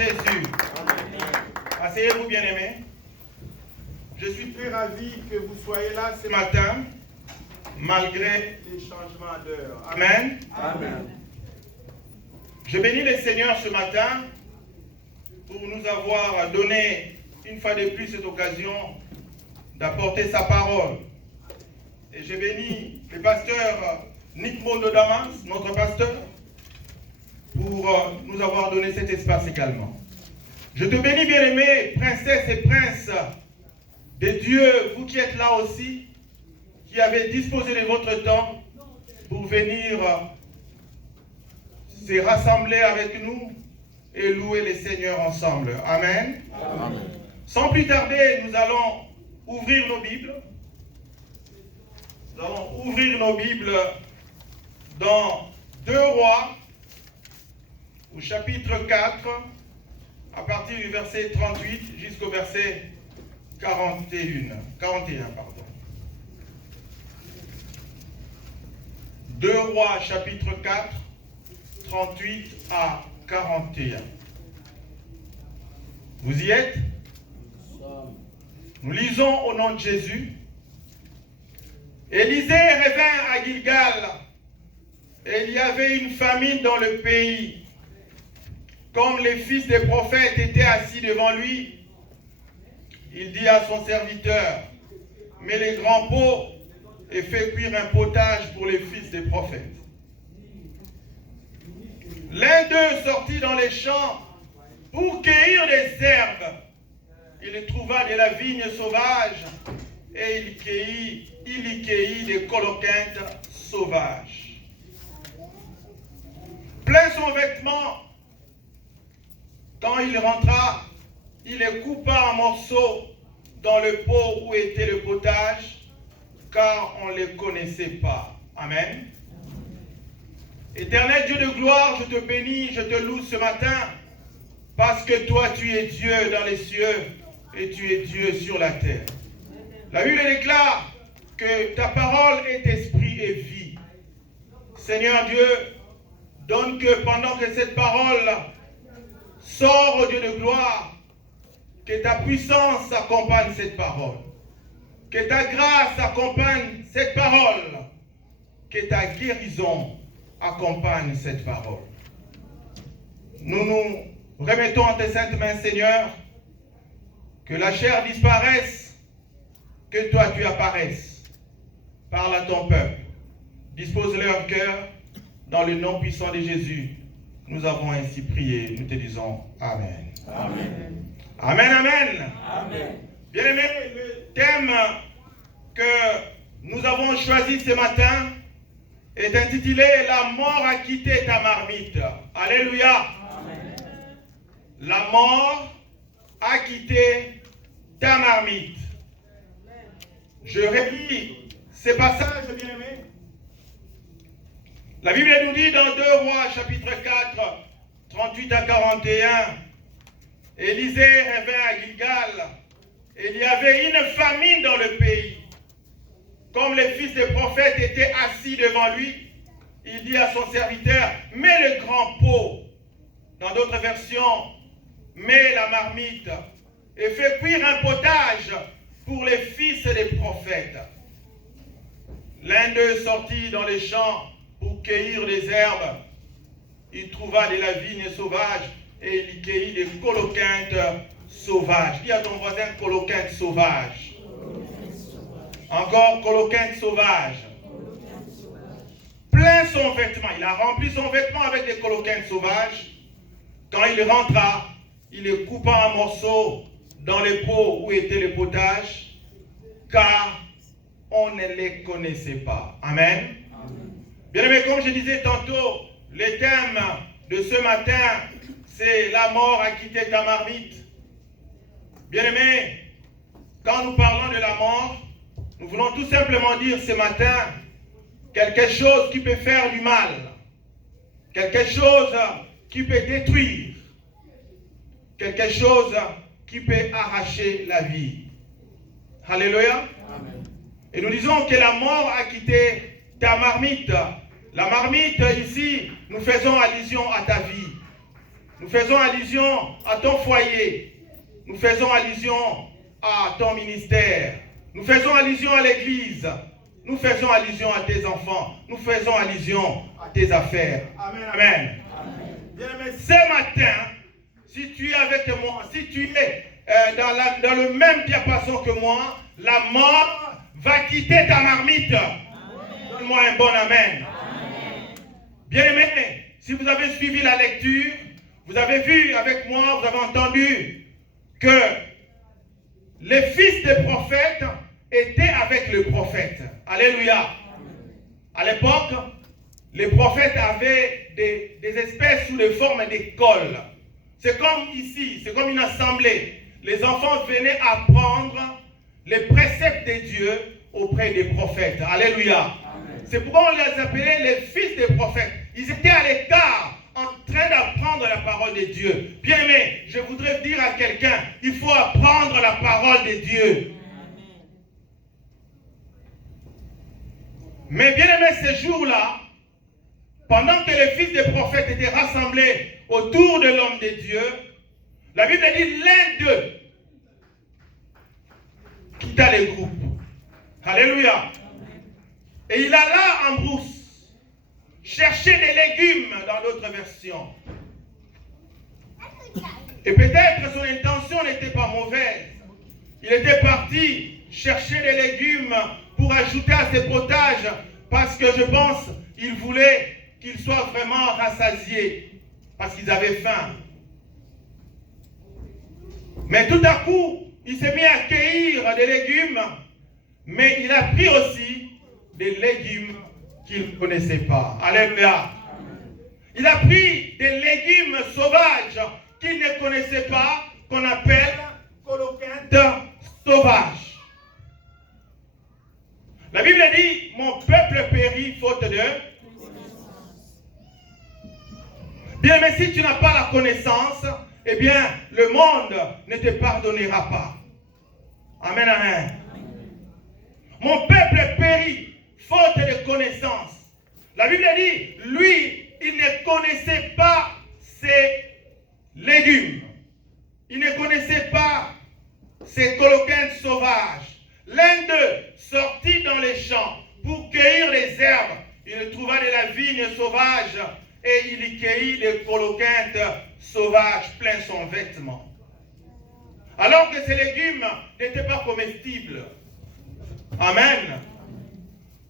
Jésus. Asseyez-vous, bien-aimés. Je suis très ravi que vous soyez là ce matin, malgré les changements d'heure. Amen. Amen. Je bénis le Seigneur ce matin pour nous avoir donné une fois de plus cette occasion d'apporter sa parole. Et je bénis le pasteur Nick Mondo Damas, notre pasteur, pour nous avoir donné cet espace également. Je te bénis, bien-aimés, princesses et princes de Dieu, vous qui êtes là aussi, qui avez disposé de votre temps pour venir se rassembler avec nous et louer le Seigneur ensemble. Amen. Amen. Sans plus tarder, nous allons ouvrir nos Bibles. Nous allons ouvrir nos Bibles dans 2 Rois, au chapitre 4, à partir du verset 38 jusqu'au verset 41. 41, pardon. 2 Rois, chapitre 4, 38 à 41. Vous y êtes? Nous lisons au nom de Jésus. Élisée revint à Gilgal, et il y avait une famine dans le pays. Comme les fils des prophètes étaient assis devant lui, il dit à son serviteur, « Mets les grands pots et fais cuire un potage pour les fils des prophètes. » L'un d'eux sortit dans les champs pour cueillir des herbes. Il trouva de la vigne sauvage et il y cueillit des coloquintes sauvages. Plein son vêtement, quand il rentra, il les coupa en morceaux dans le pot où était le potage, car on ne les connaissait pas. Amen. Éternel Dieu de gloire, je te bénis, je te loue ce matin, parce que toi tu es Dieu dans les cieux et tu es Dieu sur la terre. La Bible déclare que ta parole est esprit et vie. Seigneur Dieu, donne que pendant que cette parole sort au Dieu de gloire, que ta puissance accompagne cette parole, que ta grâce accompagne cette parole, que ta guérison accompagne cette parole. Nous nous remettons en tes saintes mains, Seigneur, que la chair disparaisse, que toi tu apparaisses. Parle à ton peuple, dispose leur cœur, dans le nom puissant de Jésus. Nous avons ainsi prié, nous te disons Amen. Amen. Amen, amen. Amen. Bien-aimés, le thème que nous avons choisi ce matin est intitulé « La mort a quitté ta marmite ». Alléluia. Amen. La mort a quitté ta marmite. Je relis ces passages, bien-aimés. La Bible nous dit dans 2 Rois, chapitre 4, 38 à 41, Élisée revint à Gilgal, et il y avait une famine dans le pays. Comme les fils des prophètes étaient assis devant lui, il dit à son serviteur, « Mets le grand pot. » Dans d'autres versions, « Mets la marmite et fais cuire un potage pour les fils des prophètes. » L'un d'eux sortit dans les champs pour cueillir des herbes. Il trouva de la vigne sauvage et il y cueillit des coloquintes sauvages. Dis à ton voisin coloquintes sauvages. Encore coloquintes sauvages. Plein son vêtement. Il a rempli son vêtement avec des coloquintes sauvages. Quand il rentra, il les coupa en morceaux dans les pots où était le potage, car on ne les connaissait pas. Amen. Bien aimé, comme je disais tantôt, le thème de ce matin, c'est la mort a quitté ta marmite. Bien aimé, quand nous parlons de la mort, nous voulons tout simplement dire ce matin quelque chose qui peut faire du mal, quelque chose qui peut détruire, quelque chose qui peut arracher la vie. Alléluia. Amen. Et nous disons que la mort a quitté ta marmite. La marmite, ici, nous faisons allusion à ta vie. Nous faisons allusion à ton foyer. Nous faisons allusion à ton ministère. Nous faisons allusion à l'église. Nous faisons allusion à tes enfants. Nous faisons allusion à tes affaires. Amen. Amen. Bien, mais ce matin, si tu es avec moi, si tu es dans le même diapason que moi, la mort va quitter ta marmite. Donne-moi un bon amen. Bien-aimés, si vous avez suivi la lecture, vous avez vu avec moi, vous avez entendu que les fils des prophètes étaient avec le prophète. Alléluia. À l'époque, les prophètes avaient des espèces sous les formes d'écoles. C'est comme ici, c'est comme une assemblée. Les enfants venaient apprendre les préceptes de Dieu auprès des prophètes. Alléluia. C'est pourquoi on les appelait les fils des prophètes. Ils étaient à l'écart, en train d'apprendre la parole de Dieu. Bien aimé, je voudrais dire à quelqu'un, il faut apprendre la parole de Dieu. Mais bien aimé, ces jours-là, pendant que les fils des prophètes étaient rassemblés autour de l'homme de Dieu, la Bible dit l'un d'eux quitta le groupe. Alléluia. Et il alla en brousse chercher des légumes dans d'autres versions. Et peut-être son intention n'était pas mauvaise. Il était parti chercher des légumes pour ajouter à ses potages parce que je pense qu'il voulait qu'ils soient vraiment rassasiés parce qu'ils avaient faim. Mais tout à coup, il s'est mis à cueillir des légumes, mais il a pris aussi des légumes qu'il ne connaissait pas. Alléluia. Il a pris des légumes sauvages qu'il ne connaissait pas, qu'on appelle coloquintes sauvages. La Bible dit, mon peuple périt faute de... Bien, mais si tu n'as pas la connaissance, eh bien, le monde ne te pardonnera pas. Amen, amen. Mon peuple périt faute de connaissance. La Bible dit, lui, il ne connaissait pas ses légumes. Il ne connaissait pas ses coloquintes sauvages. L'un d'eux sortit dans les champs pour cueillir les herbes. Il trouva de la vigne sauvage et il y cueillit des coloquintes sauvages plein son vêtement. Alors que ces légumes n'étaient pas comestibles. Amen.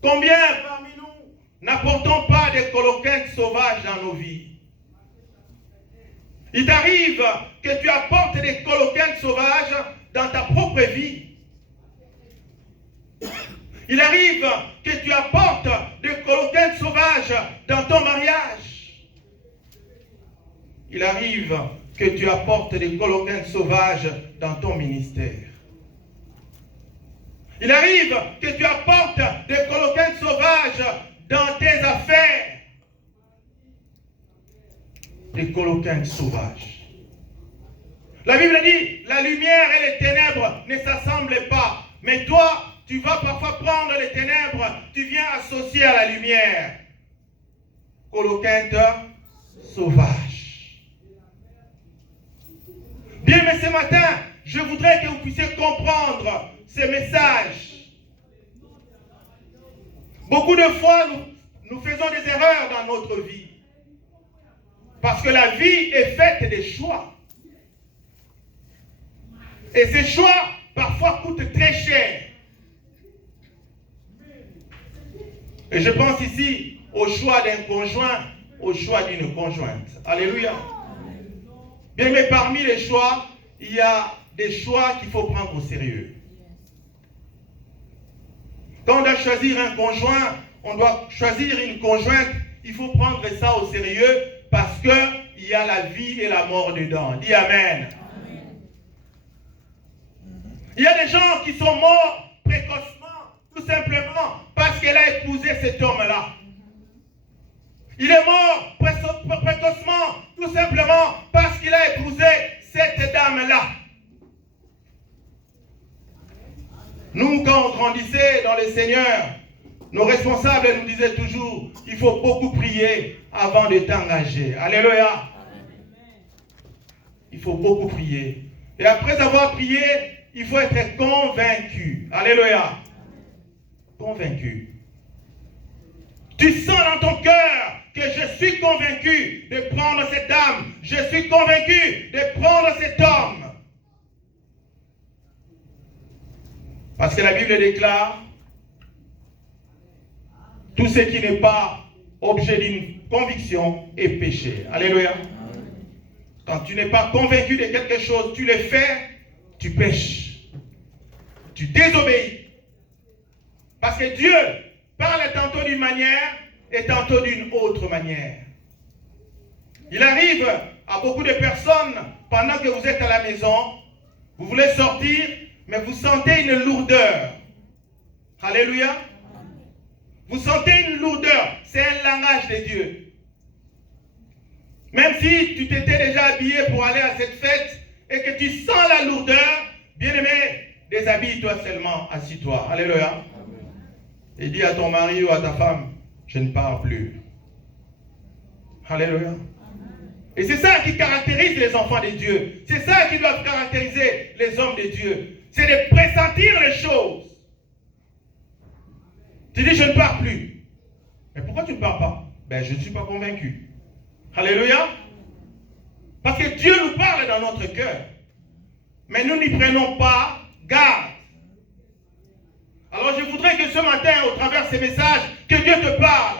Combien parmi nous n'apportons pas des coloquintes sauvages dans nos vies? Il t'arrive que tu apportes des coloquintes sauvages dans ta propre vie. Il arrive que tu apportes des coloquintes sauvages dans ton mariage. Il arrive que tu apportes des coloquintes sauvages dans ton ministère. Il arrive que tu apportes des coloquintes sauvages dans tes affaires. Des coloquintes sauvages. La Bible dit, la lumière et les ténèbres ne s'assemblent pas. Mais toi, tu vas parfois prendre les ténèbres, tu viens associer à la lumière. Coloquintes sauvages. Bien, mais ce matin, je voudrais que vous puissiez comprendre ces messages. Beaucoup de fois, nous faisons des erreurs dans notre vie. Parce que la vie est faite des choix. Et ces choix, parfois, coûtent très cher. Et je pense ici au choix d'un conjoint, au choix d'une conjointe. Alléluia. Bien, mais parmi les choix, il y a des choix qu'il faut prendre au sérieux. Quand on doit choisir un conjoint, on doit choisir une conjointe, il faut prendre ça au sérieux parce qu'il y a la vie et la mort dedans. Dis Amen. Il y a des gens qui sont morts précocement, tout simplement parce qu'elle a épousé cet homme-là. Il est mort précocement, tout simplement parce qu'il a épousé cette dame-là. Nous, quand on grandissait dans le Seigneur, nos responsables nous disaient toujours, il faut beaucoup prier avant de t'engager. Alléluia. il faut beaucoup prier. Et après avoir prié, il faut être convaincu. Alléluia. Convaincu. Tu sens dans ton cœur que je suis convaincu de prendre cette dame. Je suis convaincu de prendre cet homme. Parce que la Bible déclare, tout ce qui n'est pas objet d'une conviction est péché. Alléluia. Quand tu n'es pas convaincu de quelque chose, tu le fais, tu pêches. Tu désobéis. Parce que Dieu parle tantôt d'une manière et tantôt d'une autre manière. Il arrive à beaucoup de personnes, pendant que vous êtes à la maison, vous voulez sortir, mais vous sentez une lourdeur. Alléluia. Vous sentez une lourdeur. C'est un langage de Dieu. Même si tu t'étais déjà habillé pour aller à cette fête et que tu sens la lourdeur, bien-aimé, déshabille-toi seulement, assis-toi. Alléluia. Et dis à ton mari ou à ta femme, je ne pars plus. Alléluia. Et c'est ça qui caractérise les enfants de Dieu. C'est ça qui doit caractériser les hommes de Dieu. C'est de pressentir les choses. Tu dis, je ne pars plus. Mais pourquoi tu ne pars pas? Ben, je ne suis pas convaincu. Alléluia. Parce que Dieu nous parle dans notre cœur. Mais nous n'y prenons pas garde. Alors je voudrais que ce matin, au travers de ces messages, que Dieu te parle.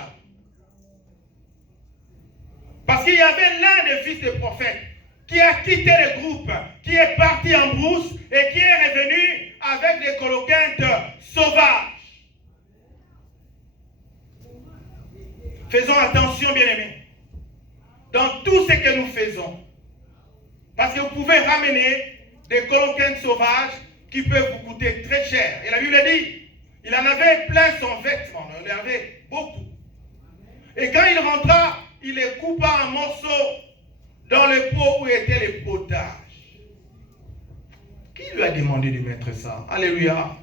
Parce qu'il y avait l'un des fils des prophètes qui a quitté le groupe, qui est parti en brousse et qui est revenu avec des coloquintes sauvages. Faisons attention, bien-aimés, dans tout ce que nous faisons. Parce que vous pouvez ramener des coloquintes sauvages qui peuvent vous coûter très cher. Et la Bible dit, il en avait plein son vêtement, il en avait beaucoup. Et quand il rentra, il les coupa en morceaux dans le pot où était le potage. Qui lui a demandé de mettre ça? Alléluia.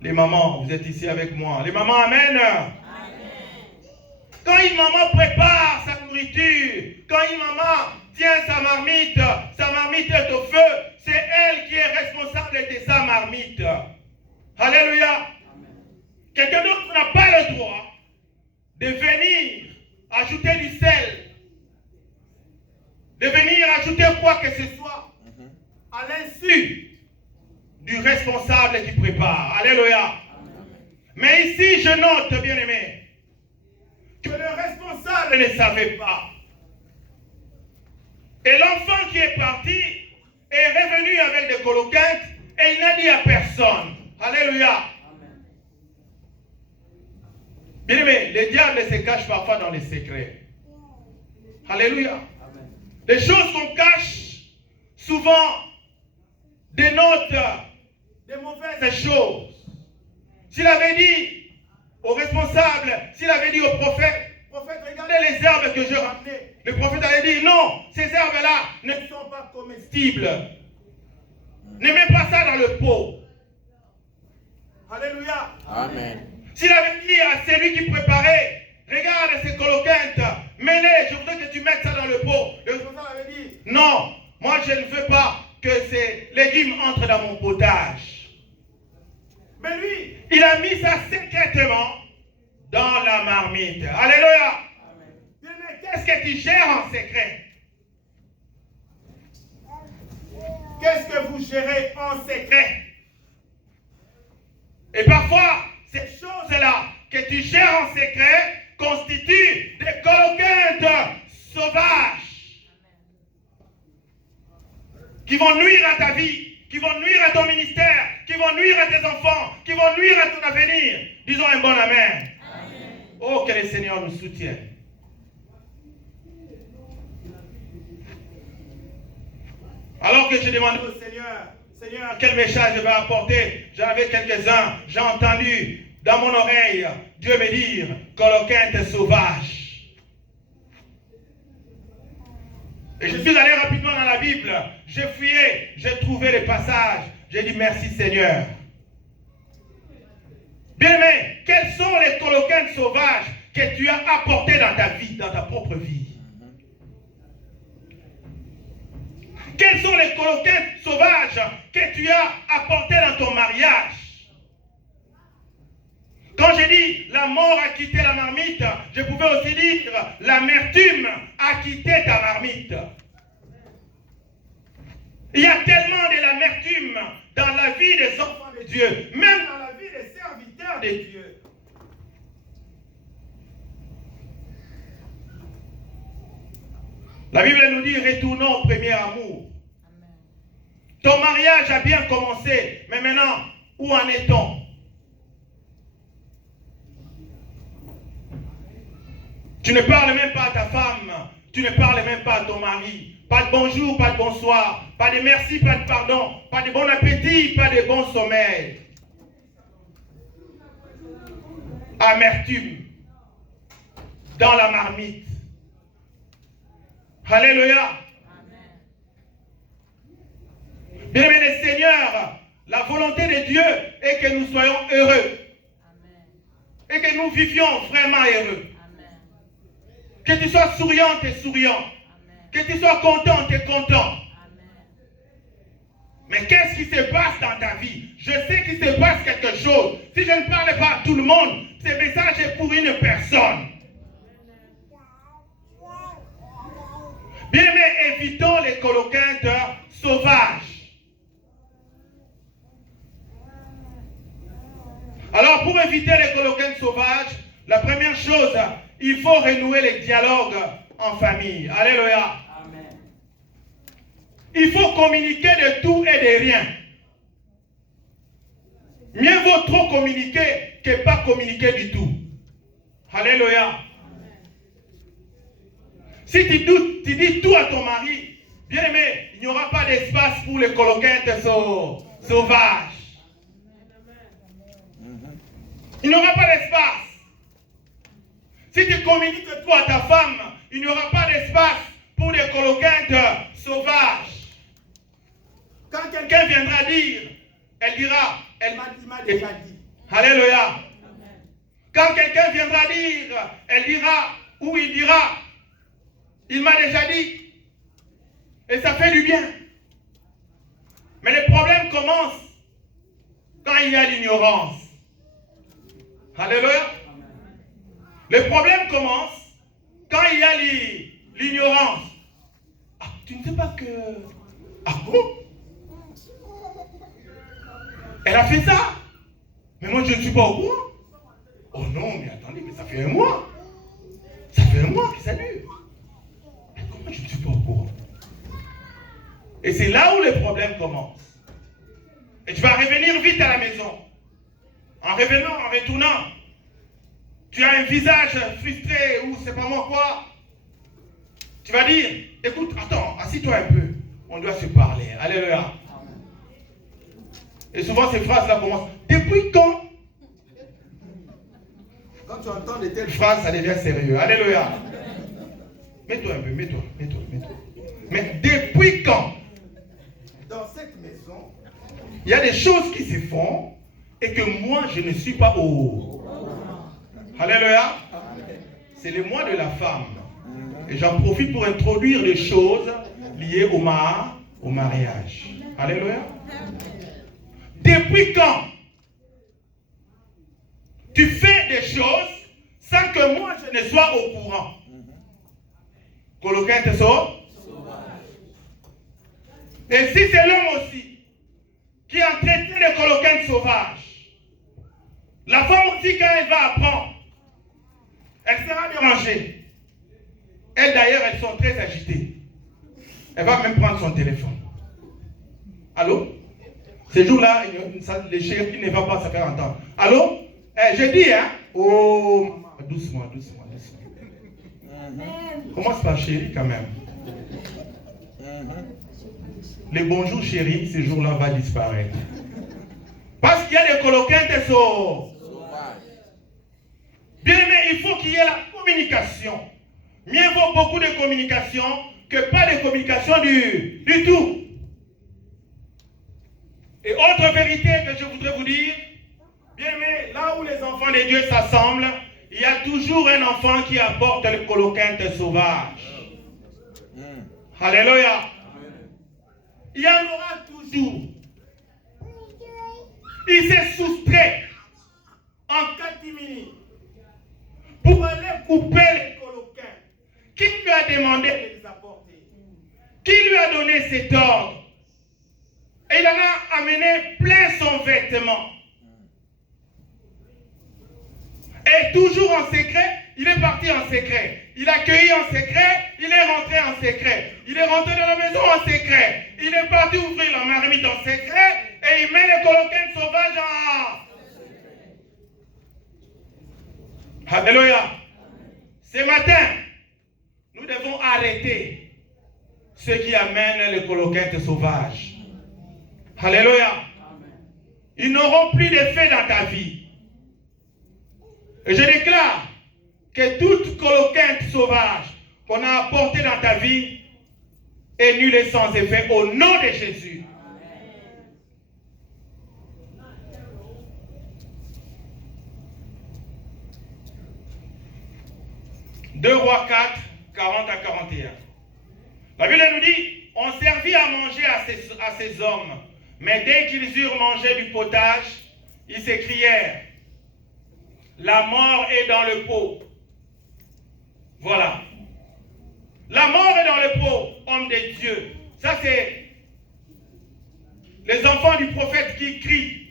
Les mamans, vous êtes ici avec moi. Les mamans, amen. Quand une maman prépare sa nourriture, quand une maman tient sa marmite est au feu, c'est elle qui est responsable de sa marmite. Alléluia. Quelqu'un d'autre n'a pas le droit de venir ajouter du sel, de venir ajouter quoi que ce soit à l'insu du responsable qui prépare. Alléluia. Mais ici, je note, bien aimé, que le responsable ne savait pas. Et l'enfant qui est parti est revenu avec des coloquintes et il n'a dit à personne. Alléluia. Bien aimé, le diable se cache parfois dans les secrets. Alléluia. Les choses qu'on cache souvent dénotent des mauvaises choses. S'il avait dit au responsable, s'il avait dit au prophète, regardez les herbes que je ramenais. Le prophète allait dire, non, ces herbes-là ne sont pas comestibles. Ne mets pas ça dans le pot. Alléluia. Amen. S'il avait dit à celui qui préparait, regarde ces coloquintes, mets-les, je voudrais que tu mettes ça dans le pot. Le responsable avait dit, non, moi je ne veux pas que ces légumes entrent dans mon potage. Mais lui, il a mis ça secrètement dans la marmite. Alléluia. Mais qu'est-ce que tu gères en secret? Qu'est-ce que vous gérez en secret? Et parfois, ces choses-là que tu gères en secret constituent des coloquintes sauvages qui vont nuire à ta vie, qui vont nuire à ton ministère, qui vont nuire à tes enfants, qui vont nuire à ton avenir. Disons un bon amen. Amen. Oh, que le Seigneur nous soutienne. Alors que je demandais au Seigneur, Seigneur, quel message je vais apporter? J'en avais quelques-uns. J'ai entendu dans mon oreille Dieu me dire, coloquinte sauvage. Et je suis allé rapidement dans la Bible. J'ai fouillé, j'ai trouvé les passages. J'ai dit merci Seigneur. Bien aimé, quels sont les coloquintes sauvages que tu as apportés dans ta vie, dans ta propre vie? quels sont les coloquintes sauvages que tu as apportés dans ton mariage? Quand j'ai dit la mort a quitté la marmite, je pouvais aussi dire l'amertume a quitté ta marmite. Il y a tellement de l'amertume dans la vie des enfants de Dieu, même dans la vie des serviteurs de Dieu. La Bible nous dit, retournons au premier amour. Amen. Ton mariage a bien commencé, mais maintenant, où en est-on? Tu ne parles même pas à ta femme, tu ne parles même pas à ton mari. Pas de bonjour, pas de bonsoir, pas de merci, pas de pardon, pas de bon appétit, pas de bon sommeil. Amertume dans la marmite. Alléluia. Bien-aimés les seigneurs, la volonté de Dieu est que nous soyons heureux. Amen. Et que nous vivions vraiment heureux. Amen. Que tu sois souriante et souriant. Amen. Que tu sois content et content. Amen. Mais qu'est-ce qui se passe dans ta vie? Je sais qu'il se passe quelque chose. Si je ne parle pas à tout le monde, ce message est pour une personne. Bien, mais évitons les coloquintes sauvages. Alors, pour éviter les coloquintes sauvages, la première chose, il faut renouer les dialogues en famille. Alléluia. Amen. Il faut communiquer de tout et de rien. Mieux vaut trop communiquer que pas communiquer du tout. Alléluia. Si tu doutes, tu dis tout à ton mari, bien aimé, il n'y aura pas d'espace pour les coloquintes sauvages. Il n'y aura pas d'espace. Si tu communiques tout à ta femme, il n'y aura pas d'espace pour les coloquintes sauvages. Quand quelqu'un viendra dire, elle dira, elle m'a déjà dit. Alléluia. Quand quelqu'un viendra dire, elle dira, ou il dira, il m'a déjà dit. Et ça fait du bien. Mais le problème commence quand il y a l'ignorance. Alléluia. Le problème commence quand il y a l'ignorance. Ah, tu ne sais pas que... Ah bon? Elle a fait ça? Mais moi je ne suis pas au courant. Oh non, mais attendez, mais ça fait un mois. Ça fait un mois que ça dure. Je ne suis pas au courant. Et c'est là où le problème commence. Et tu vas revenir vite à la maison. En revenant, en retournant, tu as un visage frustré ou c'est pas moi quoi. Tu vas dire, écoute, attends, assis-toi un peu. On doit se parler. Alléluia. Et souvent ces phrases-là commencent. Depuis quand? Quand tu entends de telles phrases, ça devient sérieux. Alléluia. Mets-toi un peu, mets-toi. Mais depuis quand, dans cette maison, il y a des choses qui se font et que moi, je ne suis pas au... Alléluia. C'est le mois de la femme. Et j'en profite pour introduire les choses liées au mariage. Alléluia. Depuis quand tu fais des choses sans que moi, je ne sois au courant? Coloquinte sauvage. Et si c'est l'homme aussi qui a traité les coloquintes sauvages, la femme aussi quand elle va apprendre, elle sera dérangée. Elles d'ailleurs, elles sont très agitées. Elle va même prendre son téléphone. Allô? Ces jours-là, les chéris ne vont pas se faire entendre. Allô? Je dis, hein? Oh, doucement. Commence par chérie quand même. Les bonjours chérie, ce jour-là va disparaître. Parce qu'il y a des coloquintes sauvages. Bien aimé, il faut qu'il y ait la communication. Mieux vaut beaucoup de communication que pas de communication du tout. Et autre vérité que je voudrais vous dire, bien aimé, là où les enfants de Dieu s'assemblent, il y a toujours un enfant qui apporte les coloquintes sauvages. Alléluia. Il y en aura toujours. Il s'est soustrait en catimini pour aller couper les coloquins. Qui lui a demandé de les apporter? Qui lui a donné cet ordre? Et il en a amené plein son vêtement. Et toujours en secret, il est parti en secret. Il a cueilli en secret, il est rentré en secret. Il est rentré dans la maison en secret. Il est parti ouvrir la marmite en secret et il met les coloquins sauvages en... Alléluia. Ce matin, nous devons arrêter ceux qui amènent les coloquins sauvages. Alléluia. Ils n'auront plus d'effet dans ta vie. Et je déclare que toute coloquinte sauvage qu'on a apportée dans ta vie est nulle et sans effet au nom de Jésus. Deux Rois 4, 40 à 41. La Bible nous dit, on servit à manger à ces hommes, mais dès qu'ils eurent mangé du potage, ils s'écrièrent, la mort est dans le pot. Voilà. La mort est dans le pot, homme de Dieu. Ça, c'est les enfants du prophète qui crient.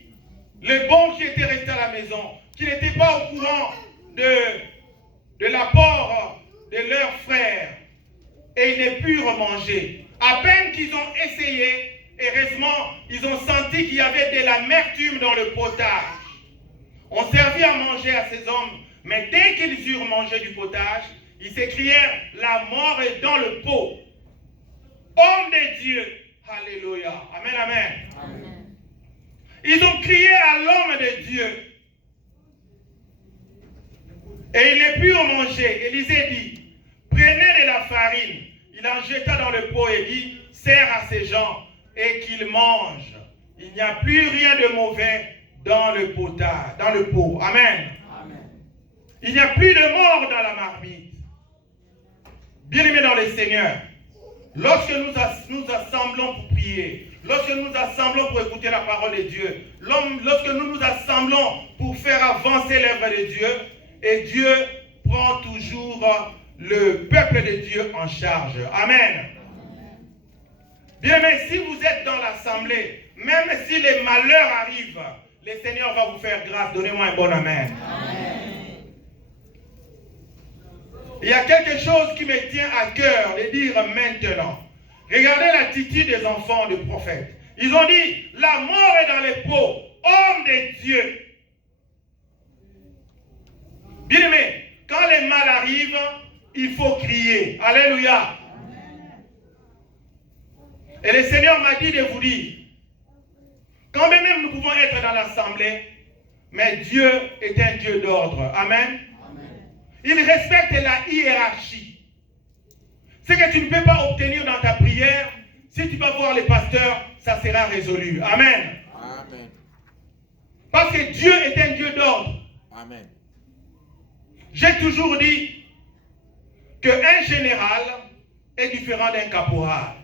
Les bons qui étaient restés à la maison, qui n'étaient pas au courant de l'apport de leurs frères. Et ils ne purent manger. À peine qu'ils ont essayé, heureusement, ils ont senti qu'il y avait de l'amertume dans le potage. On servit à manger à ces hommes, mais dès qu'ils eurent mangé du potage, ils s'écrièrent, la mort est dans le pot. Homme de Dieu. Alléluia. Amen, amen. Amen. Ils ont crié à l'homme de Dieu. Et ils ne purent manger. Élisée dit, prenez de la farine. Il en jeta dans le pot et dit, sers à ces gens et qu'ils mangent. Il n'y a plus rien de mauvais dans le potage, dans le pot. Amen. Amen. Il n'y a plus de mort dans la marmite. Bien-aimés dans le Seigneur, lorsque nous assemblons pour prier, lorsque nous assemblons pour écouter la parole de Dieu, lorsque nous nous assemblons pour faire avancer l'œuvre de Dieu, et Dieu prend toujours le peuple de Dieu en charge. Amen. Bien-aimés, si vous êtes dans l'assemblée, même si les malheurs arrivent, le Seigneur va vous faire grâce. Donnez-moi un bon amen. Amen. Il y a quelque chose qui me tient à cœur de dire maintenant. Regardez l'attitude des enfants du prophète. Ils ont dit, la mort est dans les pots, homme de Dieu. Bien aimé, quand les mal arrivent, il faut crier. Alléluia. Et le Seigneur m'a dit de vous dire, quand même nous pouvons être dans l'assemblée, mais Dieu est un Dieu d'ordre. Amen. Il respecte la hiérarchie. Ce que tu ne peux pas obtenir dans ta prière, si tu vas voir les pasteurs, ça sera résolu. Amen. Amen. Parce que Dieu est un Dieu d'ordre. Amen. J'ai toujours dit qu'un général est différent d'un caporal.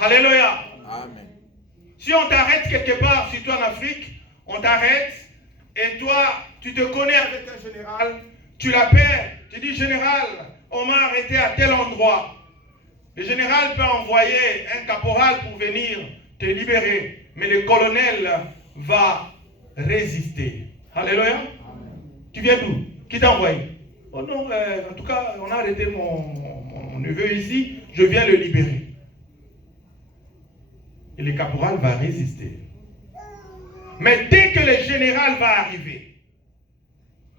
Alléluia. Amen. Si on t'arrête quelque part, si tu es en Afrique, on t'arrête et toi, tu te connais avec un général, tu l'appelles, tu dis, général, on m'a arrêté à tel endroit. Le général peut envoyer un caporal pour venir te libérer, mais le colonel va résister. Alléluia. Amen. Tu viens d'où? Qui t'a envoyé? Oh non, en tout cas, on a arrêté mon neveu ici, je viens le libérer. Et le caporal va résister. Mais dès que le général va arriver,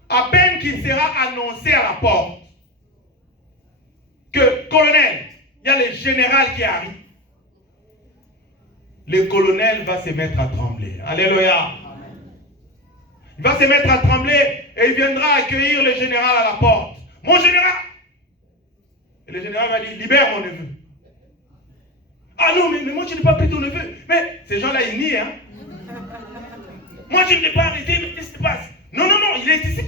à peine qu'il sera annoncé à la porte que, colonel, il y a le général qui arrive, le colonel va se mettre à trembler. Alléluia. Il va se mettre à trembler et il viendra accueillir le général à la porte. Mon général! Et le général va dire, libère mon neveu. Ah non, mais moi je n'ai pas pris ton neveu. Mais ces gens-là, ils nient. Hein? Moi je ne l'ai pas arrêté, mais qu'est-ce qui se passe? Non, non, non, il est ici.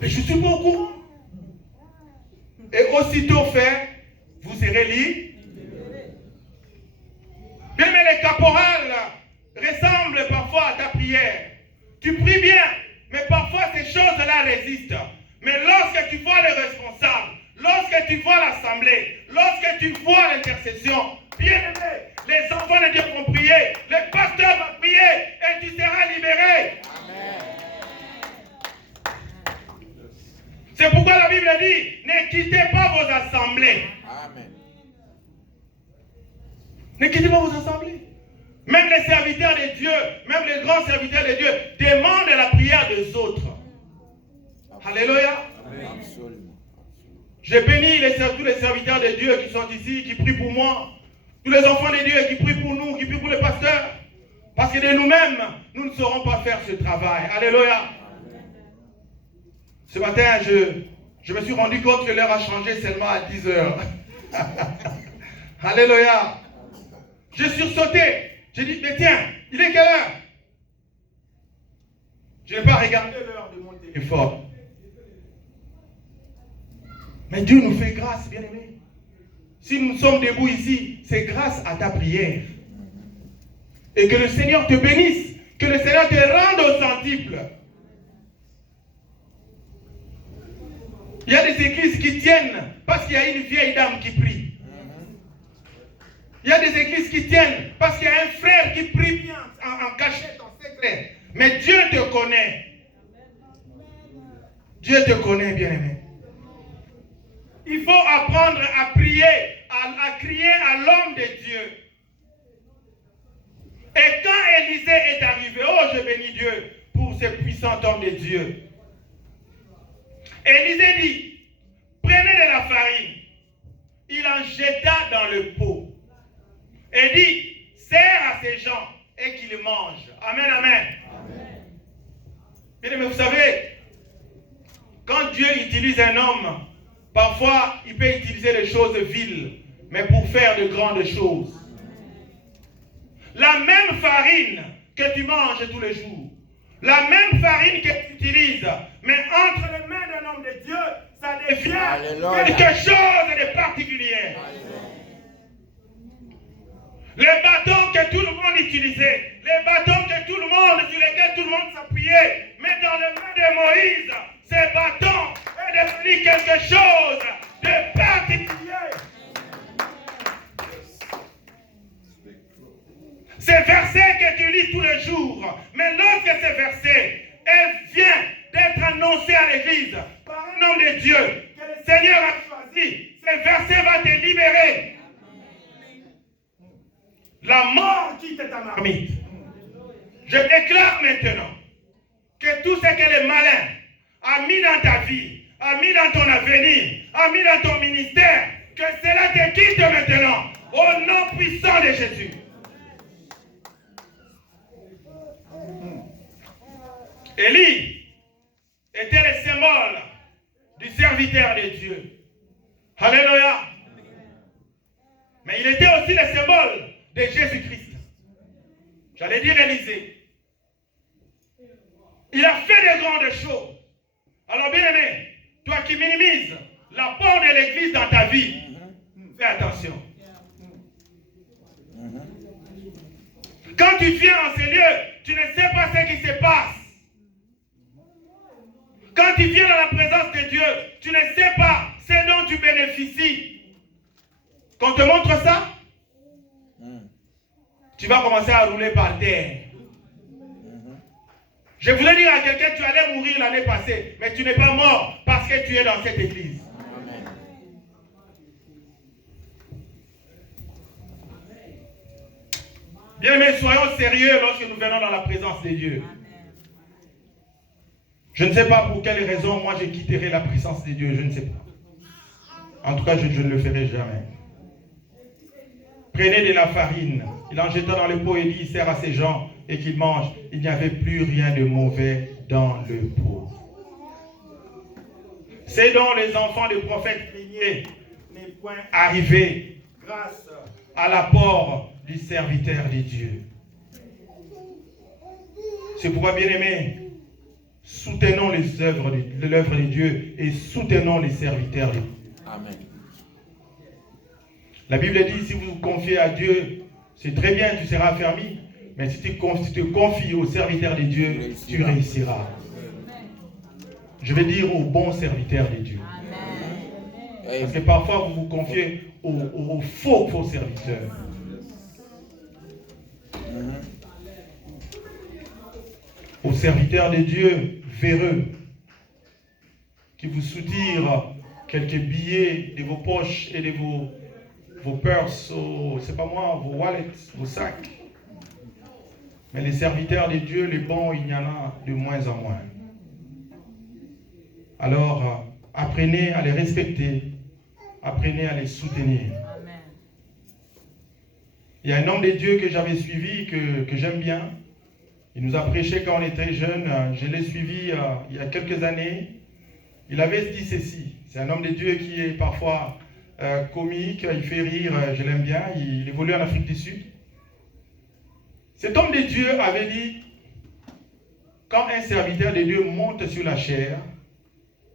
Mais je ne suis pas au courant. Et aussitôt fait, vous serez libre. les caporales ressemblent parfois à ta prière. Tu pries bien, mais parfois ces choses-là résistent. Mais lorsque tu vois les responsables, lorsque tu vois l'assemblée, lorsque tu vois l'intercession, bien aimé, les enfants de Dieu vont prier, les pasteurs vont prier et tu seras libéré. Amen. C'est pourquoi la Bible dit, ne quittez pas vos assemblées. Amen. Ne quittez pas vos assemblées. Même les serviteurs de Dieu, même les grands serviteurs de Dieu, demandent la prière des autres. Alléluia. Absolument. Je bénis tous les serviteurs de Dieu qui sont ici, qui prient pour moi. Tous les enfants de Dieu qui prient pour nous, qui prient pour les pasteurs. Parce que de nous-mêmes, nous ne saurons pas faire ce travail. Alléluia. Ce matin, je me suis rendu compte que l'heure a changé seulement à 10 heures. Alléluia. J'ai sursauté. J'ai dit, mais tiens, il est quelle heure? Je n'ai pas regardé l'heure de mon téléphone. Mais Dieu nous fait grâce, bien-aimés. Si nous sommes debout ici, c'est grâce à ta prière. Et que le Seigneur te bénisse. Que le Seigneur te rende au centuple. Il y a des églises qui tiennent parce qu'il y a une vieille dame qui prie. Il y a des églises qui tiennent parce qu'il y a un frère qui prie bien en cachette, en secret. Mais Dieu te connaît. Dieu te connaît, bien-aimé. Il faut apprendre à prier, à crier à l'homme de Dieu. Et quand Élisée est arrivé, oh, je bénis Dieu pour ce puissant homme de Dieu. Élisée dit, prenez de la farine. Il en jeta dans le pot. Et dit, sers à ces gens et qu'ils mangent. Amen, amen. Bien, mais vous savez, quand Dieu utilise un homme, parfois il peut utiliser des choses viles, mais pour faire de grandes choses. La même farine que tu manges tous les jours, la même farine que tu utilises, mais entre les mains d'un homme de Dieu, ça devient Alléluia. Quelque chose de particulier. Alléluia. Les bâtons que tout le monde utilisait, les bâtons que tout le monde, sur lesquels tout le monde s'appuyait, mais dans les mains de Moïse, ces bâtons est devenu quelque chose de particulier. Ces versets que tu lis tous les jours, mais lorsque ces versets viennent d'être annoncés à l'église par un homme de Dieu que le Seigneur a choisi, ces versets vont te libérer. La mort quitte ta marmite. Je déclare maintenant que tout ce que le malin a mis dans ta vie, a mis dans ton avenir, a mis dans ton ministère, que cela te quitte maintenant au nom puissant de Jésus. Élie était le symbole du serviteur de Dieu. Alléluia. Mais il était aussi le symbole de Jésus-Christ. J'allais dire Élisée. Il a fait de grandes choses. Alors bien aimé, toi qui minimises l'apport de l'église dans ta vie, fais attention. Quand tu viens en ces lieux, tu ne sais pas ce qui se passe. Quand tu viens dans la présence de Dieu, tu ne sais pas ce dont tu bénéficies. Qu'on te montre ça, tu vas commencer à rouler par terre. Je voulais dire à quelqu'un, tu allais mourir l'année passée, mais tu n'es pas mort parce que tu es dans cette église. Amen. Bien aimés, soyons sérieux lorsque nous venons dans la présence de Dieu. Je ne sais pas pour quelle raison moi je quitterai la présence de Dieu, je ne sais pas. En tout cas, je ne le ferai jamais. Prenez de la farine. Il en jeta dans le pot et dit, il sert à ces gens et qu'ils mangent. Il n'y avait plus rien de mauvais dans le pot. C'est dont les enfants des prophètes craignaient n'est point arrivé grâce à l'apport du serviteur de Dieu. C'est pourquoi, bien aimés, soutenons l'œuvre de Dieu et soutenons les serviteurs de Dieu. Amen. La Bible dit, si vous vous confiez à Dieu, C'est très bien, tu seras affermi. Mais si tu te confies au serviteur de Dieu, tu réussiras. Je vais dire aux bons serviteurs de Dieu. Parce que parfois, vous vous confiez aux faux serviteurs. Aux serviteurs de Dieu véreux, qui vous soutirent quelques billets de vos poches et de vos purses, c'est pas moi, vos wallets, vos sacs. Mais les serviteurs de Dieu, les bons, il y en a de moins en moins. Alors, apprenez à les respecter, apprenez à les soutenir. Amen. Il y a un homme de Dieu que j'avais suivi, que j'aime bien. Il nous a prêché quand on était jeunes. Je l'ai suivi il y a quelques années. Il avait dit ceci. C'est un homme de Dieu qui est parfois comique, il fait rire, je l'aime bien. Il évolue en Afrique du Sud. Cet homme de Dieu avait dit, quand un serviteur de Dieu monte sur la chair,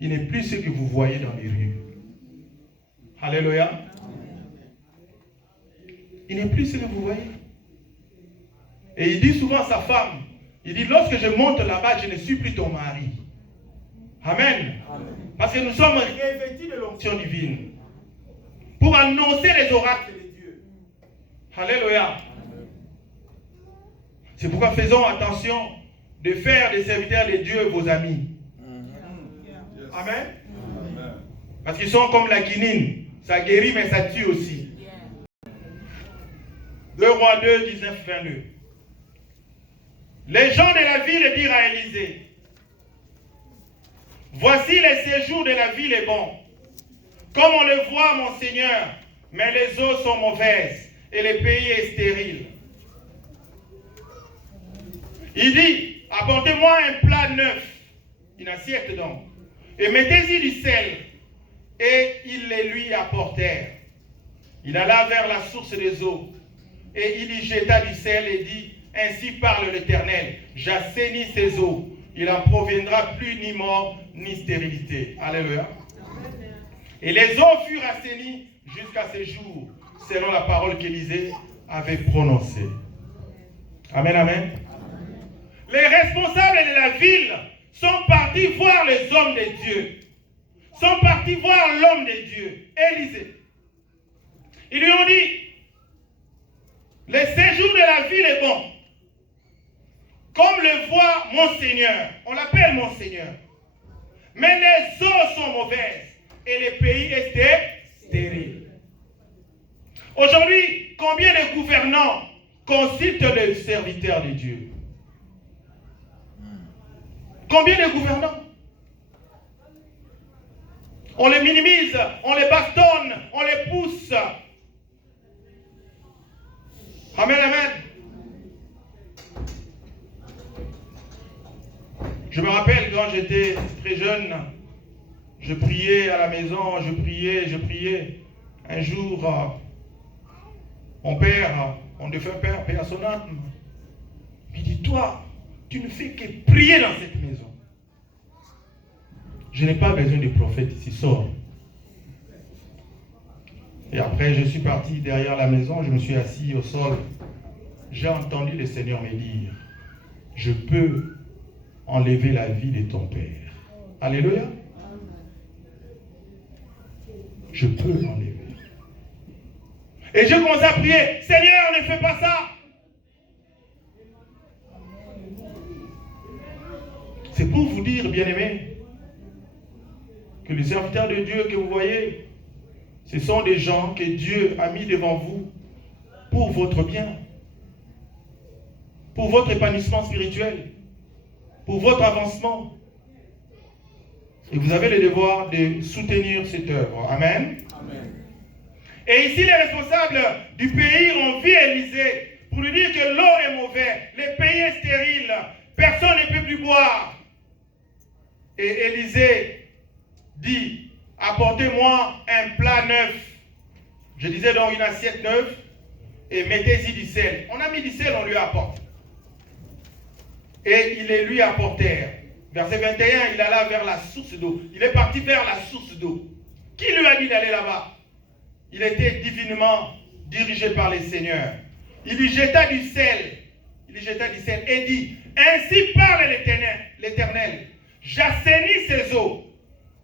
il n'est plus ce que vous voyez dans les rues. Alléluia. Il n'est plus ce que vous voyez. Et il dit souvent à sa femme, il dit, lorsque je monte là-bas, je ne suis plus ton mari. Amen. Amen. Parce que nous sommes revêtus de l'onction divine pour annoncer les oracles de Dieu. Alléluia. C'est pourquoi faisons attention de faire des serviteurs de Dieu vos amis. Amen. Parce qu'ils sont comme la quinine. Ça guérit mais ça tue aussi. 2 Rois 2, 19, 22. Les gens de la ville dirent à Élisée, voici les séjours de la ville est bon. Comme on le voit, mon Seigneur, mais les eaux sont mauvaises et le pays est stérile. Il dit, apportez-moi un plat neuf, une assiette donc, et mettez-y du sel. Et ils les lui apportèrent. Il alla vers la source des eaux, et il y jeta du sel et dit, ainsi parle l'Éternel, j'assainis ces eaux. Il n'en proviendra plus ni mort, ni stérilité. Alléluia. Et les eaux furent assainies jusqu'à ce jour, selon la parole qu'Élisée avait prononcée. Amen, amen. Les responsables de la ville sont partis voir les hommes de Dieu. Sont partis voir l'homme de Dieu, Élisée. Ils lui ont dit, le séjour de la ville est bon. Comme le voit mon Seigneur, on l'appelle mon Seigneur. Mais les eaux sont mauvaises et le pays est stérile. Aujourd'hui, combien de gouvernants consultent les serviteurs de Dieu? Combien de gouvernants? On les minimise, on les bastonne, on les pousse. Amen, amen. Je me rappelle quand j'étais très jeune, je priais à la maison, je priais. Un jour, mon père, mon défunt père, paix à son âme, il dit, toi, tu ne fais que prier dans cette maison. Je n'ai pas besoin de prophète ici, sors. Et après, je suis parti derrière la maison, je me suis assis au sol. J'ai entendu le Seigneur me dire, je peux enlever la vie de ton père. Alléluia. Je peux l'enlever. Et je commence à prier, Seigneur, ne fais pas ça. C'est pour vous dire, bien-aimés, que les serviteurs de Dieu que vous voyez, ce sont des gens que Dieu a mis devant vous pour votre bien, pour votre épanouissement spirituel, pour votre avancement. Et vous avez le devoir de soutenir cette œuvre. Amen. Amen. Et ici, les responsables du pays ont vu Élisée pour lui dire que l'eau est mauvaise, le pays est stérile, personne ne peut plus boire. Et Élisée dit, apportez-moi un plat neuf. Je disais donc une assiette neuve et mettez-y du sel. On a mis du sel, on lui apporte. Et ils les lui apportèrent. Verset 21, il alla vers la source d'eau. Il est parti vers la source d'eau. Qui lui a dit d'aller là-bas? Il était divinement dirigé par les seigneurs. Il y jeta du sel. Il y jeta du sel et dit, ainsi parle l'Éternel, j'assainis ces eaux.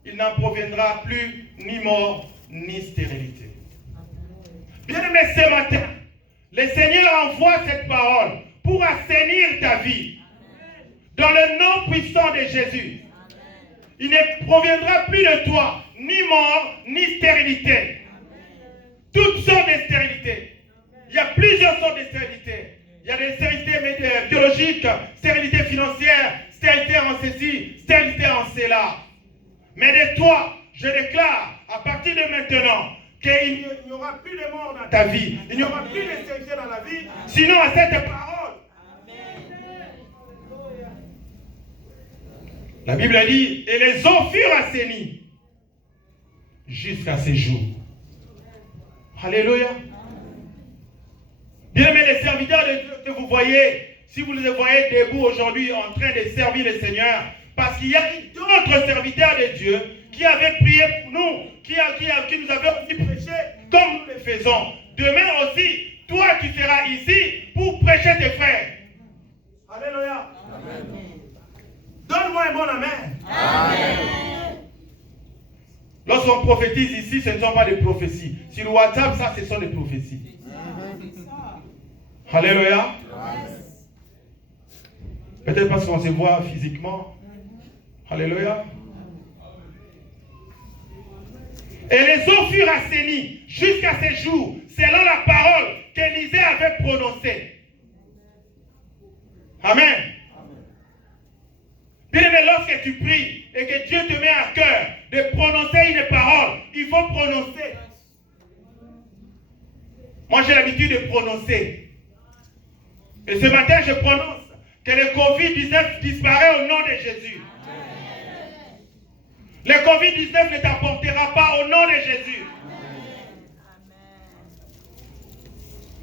Il n'en proviendra plus ni mort, ni stérilité. Bien-aimé, ce matin, le Seigneur envoie cette parole pour assainir ta vie. Dans le nom puissant de Jésus. Il ne proviendra plus de toi ni mort, ni stérilité. Toutes sortes de stérilités. Il y a plusieurs sortes de stérilités. Il y a des stérilités biologiques, stérilité financière, stérilité en ceci, stérilité en cela. Mais de toi, je déclare, à partir de maintenant, qu'il n'y aura plus de mort dans ta vie. Il n'y aura plus de stérilité dans la vie, sinon à cette parole. La Bible dit, et les eaux furent assainies jusqu'à ces jours. Alléluia. Bien-aimés, les serviteurs de Dieu que vous voyez, si vous les voyez debout aujourd'hui en train de servir le Seigneur, parce qu'il y a d'autres serviteurs de Dieu qui avaient prié pour nous, qui nous avaient aussi prêché comme nous le faisons. Demain aussi, toi tu seras ici pour prêcher tes frères. Alléluia. Amen. Donne-moi un bon amen. Amen. Lorsqu'on prophétise ici, ce ne sont pas des prophéties. Sur le WhatsApp, ça, ce sont des prophéties. Alléluia. Peut-être parce qu'on se voit physiquement. Alléluia. Et les eaux furent assainies jusqu'à ces jours, selon la parole qu'Élisée avait prononcée. Amen. Bien-aimé, lorsque tu pries et que Dieu te met à cœur de prononcer une parole, il faut prononcer. Moi, j'ai l'habitude de prononcer. Et ce matin, je prononce que le Covid-19 disparaît au nom de Jésus. Le Covid-19 ne t'apportera pas au nom de Jésus.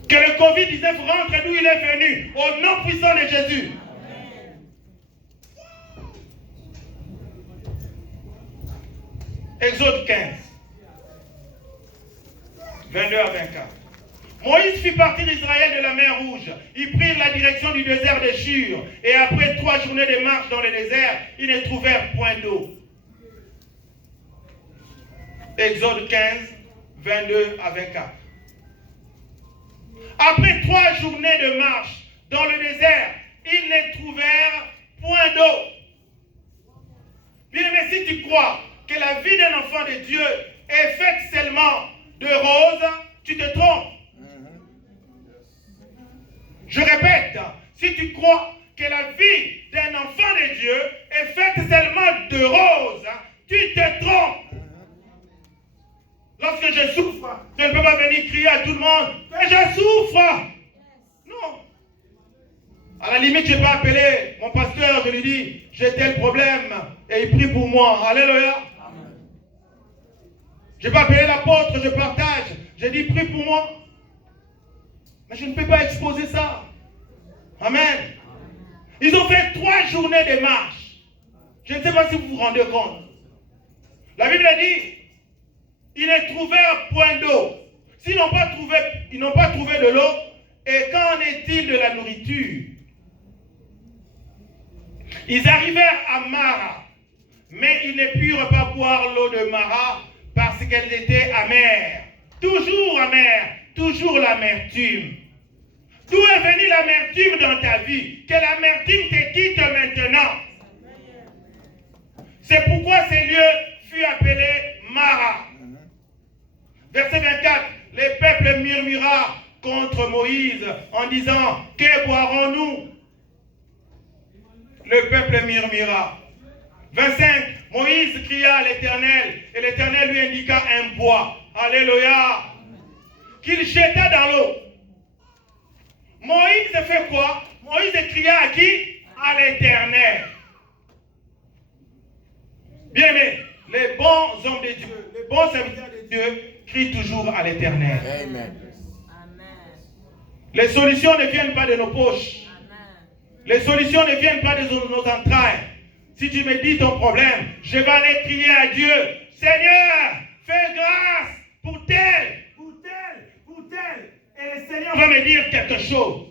Que le Covid-19 rentre d'où il est venu, au nom puissant de Jésus. Exode 15, 22 à 24. Moïse fit partir d'Israël de la mer Rouge. Ils prirent la direction du désert de Shur. Et après 3 journées de marche dans le désert, ils ne trouvèrent point d'eau. Exode 15, 22 à 24. Après 3 journées de marche dans le désert, ils ne trouvèrent point d'eau. Bien aimé, si tu crois que la vie d'un enfant de Dieu est faite seulement de roses, tu te trompes. Je répète, si tu crois que la vie d'un enfant de Dieu est faite seulement de roses, tu te trompes. Lorsque je souffre, je ne peux pas venir crier à tout le monde que je souffre. Non. À la limite, je peux appeler mon pasteur, je lui dis, j'ai tel problème, et il prie pour moi. Alléluia. Je peux appeler l'apôtre, je partage, je dis, prie pour moi. Mais je ne peux pas exposer ça. Amen. Ils ont fait 3 journées de marche. Je ne sais pas si vous vous rendez compte. La Bible dit, ils ne trouvèrent point d'eau. S'ils n'ont pas trouvé de l'eau, et qu'en est-il de la nourriture? Ils arrivèrent à Mara, mais ils ne purent pas boire l'eau de Mara parce qu'elle était amère. Toujours amère, toujours l'amertume. D'où est venue l'amertume dans ta vie? Que l'amertume te quitte maintenant. C'est pourquoi ce lieu fut appelé Mara. Verset 24, le peuple murmura contre Moïse en disant, que boirons-nous? Le peuple murmura. 25, Moïse cria à l'Éternel et l'Éternel lui indiqua un bois. Alléluia. Qu'il jeta dans l'eau. Moïse fait quoi? Moïse cria à qui? À l'Éternel. Bien aimé, les bons hommes de Dieu, les bons serviteurs de Dieu crient toujours à l'Éternel. Amen. Les solutions ne viennent pas de nos poches. Les solutions ne viennent pas de nos entrailles. Si tu me dis ton problème, je vais aller crier à Dieu. Seigneur, fais grâce pour tel, pour tel, pour tel. Et le Seigneur va me me dire quelque chose.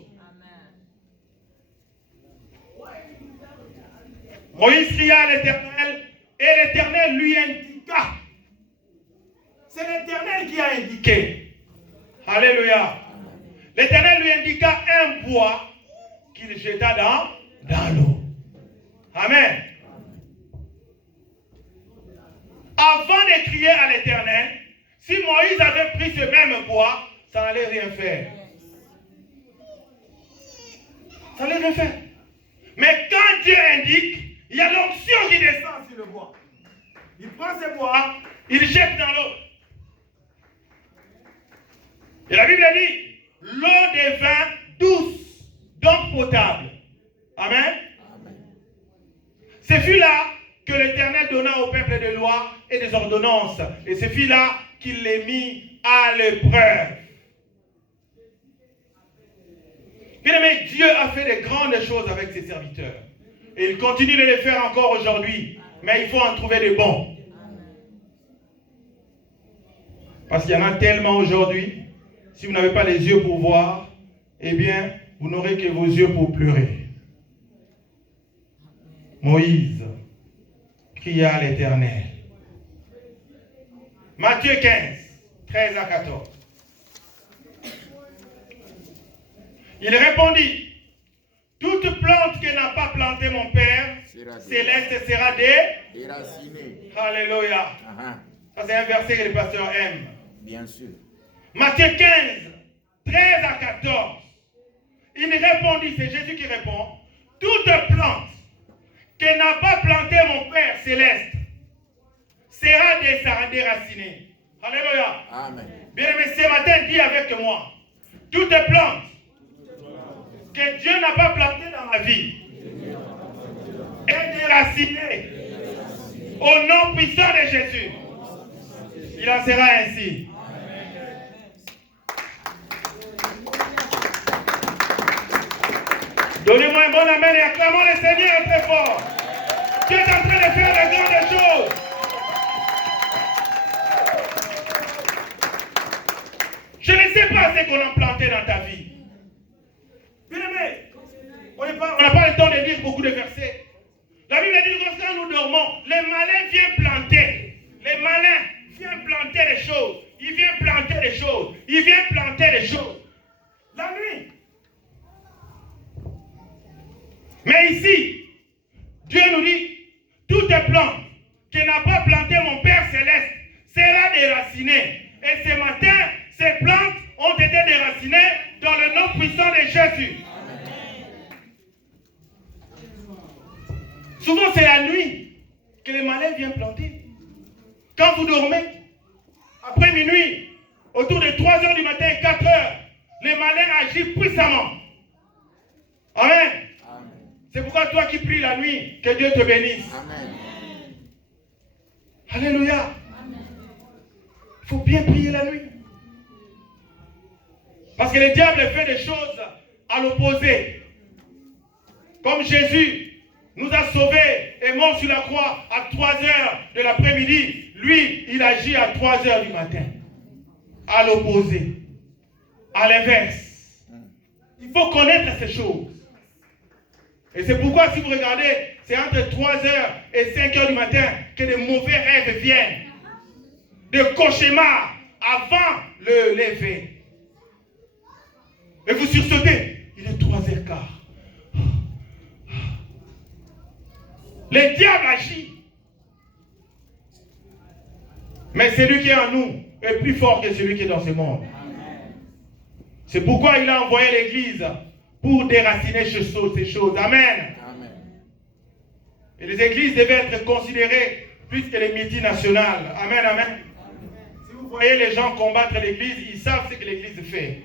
Moïse cria à l'Éternel et l'Éternel lui indiqua. C'est l'Éternel qui a indiqué. Alléluia. L'Éternel lui indiqua un bois qu'il jeta dans l'eau. Amen. Avant de crier à l'Éternel, si Moïse avait pris ce même bois, ça n'allait rien faire. Ça n'allait rien faire. Mais quand Dieu indique, il y a l'onction qui descend sur le bois. Il prend ce bois, il jette dans l'eau. Et la Bible dit, l'eau devint douce, donc potable. Amen. Ce fut là que l'Éternel donna au peuple des lois et des ordonnances. Et ce fut là qu'il les mit à l'épreuve. Bien-aimé, Dieu a fait de grandes choses avec ses serviteurs. Et il continue de les faire encore aujourd'hui. Mais il faut en trouver des bons. Parce qu'il y en a tellement aujourd'hui. Si vous n'avez pas les yeux pour voir, eh bien, vous n'aurez que vos yeux pour pleurer. Moïse cria à l'Éternel. Matthieu 15, 13 à 14. Il répondit, toute plante que n'a pas planté mon Père céleste sera déracinée. Alléluia. Ça c'est un verset que les pasteurs aiment. Bien sûr. Matthieu 15, 13 à 14. Il répondit, c'est Jésus qui répond, toute plante que n'a pas planté mon Père céleste sera déracinée. Alléluia. Amen. Bien-aimé, ce matin, dis avec moi, toute plante que Dieu n'a pas plantée dans ma vie est déracinée au nom puissant de Jésus. Il en sera ainsi. Donnez-moi un bon amen et acclamons le Seigneur très fort. Dieu est en train de faire de grandes choses. Je ne sais pas ce qu'on a planté dans ta vie. Bien aimé, on n'a pas le temps de lire beaucoup de versets. La Bible dit que lorsque nous dormons, les malins viennent planter. Les malins viennent planter des choses. Ils viennent planter des choses. Ils viennent planter des choses. La nuit. Mais ici, Dieu nous dit, toute plante qui n'a pas planté mon Père céleste sera déracinée. Et ce matin, ces plantes ont été déracinées dans le nom puissant de Jésus. Souvent, c'est la nuit que les malins viennent planter. Quand vous dormez, après minuit, autour de 3 heures du matin, 4 heures, les malins agissent puissamment. Amen. C'est pourquoi toi qui pries la nuit, que Dieu te bénisse. Amen. Alléluia. Il faut bien prier la nuit. Parce que le diable fait des choses à l'opposé. Comme Jésus nous a sauvés et mort sur la croix à 3 heures de l'après-midi, lui, il agit à 3 heures du matin. À l'opposé. À l'inverse. Il faut connaître ces choses. Et c'est pourquoi si vous regardez, c'est entre 3 heures et 5 heures du matin que les mauvais rêves viennent. Des cauchemars avant le lever. Et vous sursautez, il est 3h15. Le diable agit. Mais celui qui est en nous est plus fort que celui qui est dans ce monde. C'est pourquoi il a envoyé l'Église pour déraciner ces choses. Amen. Amen. Et les églises devaient être considérées plus que les multinationales. Amen, amen. Si vous voyez les gens combattre l'église, ils savent ce que l'église fait.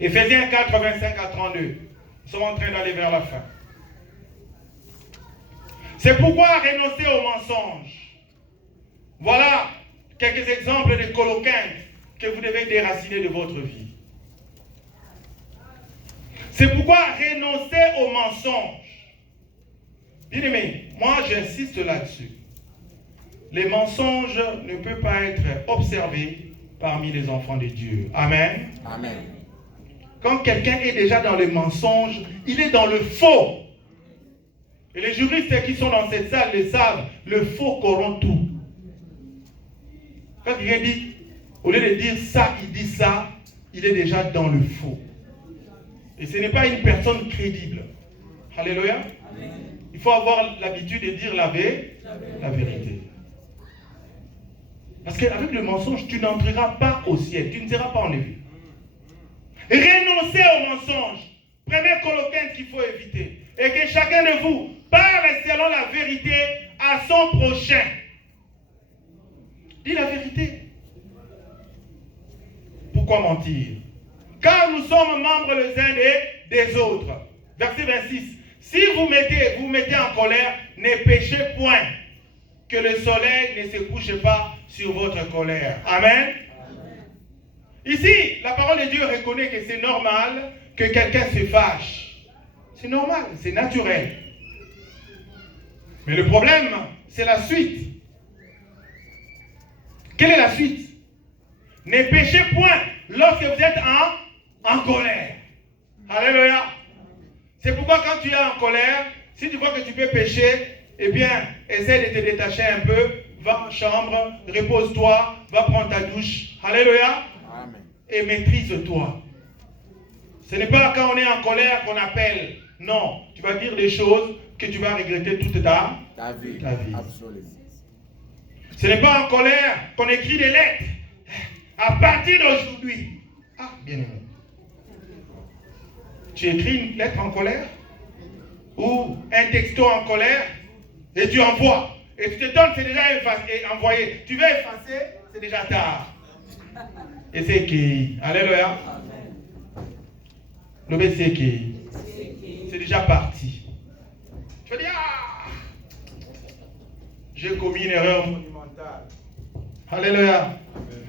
Éphésiens 4, 25 à 32. Nous sommes en train d'aller vers la fin. C'est pourquoi renoncer aux mensonges. Voilà quelques exemples de coloquintes que vous devez déraciner de votre vie. C'est pourquoi renoncer aux mensonges. Bien-aimé, moi j'insiste là-dessus. Les mensonges ne peuvent pas être observés parmi les enfants de Dieu. Amen. Amen. quand quelqu'un est déjà dans le mensonge, il est dans le faux. Et les juristes qui sont dans cette salle le savent, le faux corrompt tout. Quand quelqu'un dit, au lieu de dire ça, il dit ça, il est déjà dans le faux. Et ce n'est pas une personne crédible. Alléluia. Amen. Il faut avoir l'habitude de dire la vérité. Parce qu'avec le mensonge, tu n'entreras pas au ciel. Tu ne seras pas enlevé. Renoncez au mensonge. Premier colloquin qu'il faut éviter. Et que chacun de vous parle selon la vérité à son prochain. Dis la vérité. Pourquoi mentir? Car nous sommes membres les uns des autres. Verset 26. Si vous mettez en colère, ne péchez point, que le soleil ne se couche pas sur votre colère. Amen. Amen. Ici, la parole de Dieu reconnaît que c'est normal que quelqu'un se fâche. C'est normal, c'est naturel. Mais le problème, c'est la suite. Quelle est la suite? Ne péchez point lorsque vous êtes en colère. Alléluia. C'est pourquoi quand tu es en colère, si tu vois que tu peux pécher, eh bien, essaie de te détacher un peu, va en chambre, repose-toi, va prendre ta douche. Alléluia. Amen. Et maîtrise-toi. Ce n'est pas quand on est en colère qu'on appelle. Non, tu vas dire des choses que tu vas regretter toute ta vie. Absolument. Ce n'est pas en colère qu'on écrit des lettres. À partir d'aujourd'hui. Ah, bien aimé. Tu écris une lettre en colère ou un texto en colère et tu envoies. Et tu te donnes, c'est déjà envoyé. Tu veux effacer, c'est déjà tard. Et c'est qui? Alléluia. Le c'est qui? C'est déjà parti. Tu vas dire, j'ai commis une erreur monumentale. Alléluia.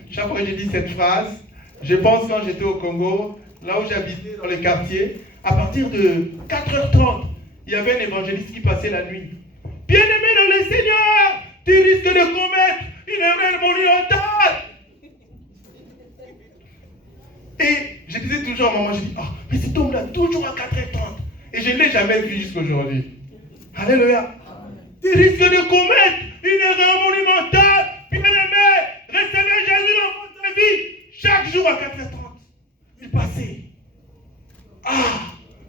Chaque fois que je dis cette phrase, je pense quand j'étais au Congo, là où j'habitais dans les quartiers, à partir de 4h30, il y avait un évangéliste qui passait la nuit. Bien-aimé dans le Seigneur, tu risques de commettre une erreur monumentale. Et je disais toujours à maman, je dis, mais cet homme-là, toujours à 4h30. Et je ne l'ai jamais vu jusqu'aujourd'hui. Alléluia. Tu risques de commettre une erreur monumentale. Bien-aimé, recevez Jésus dans votre vie. Chaque jour à 4h30. Il passait.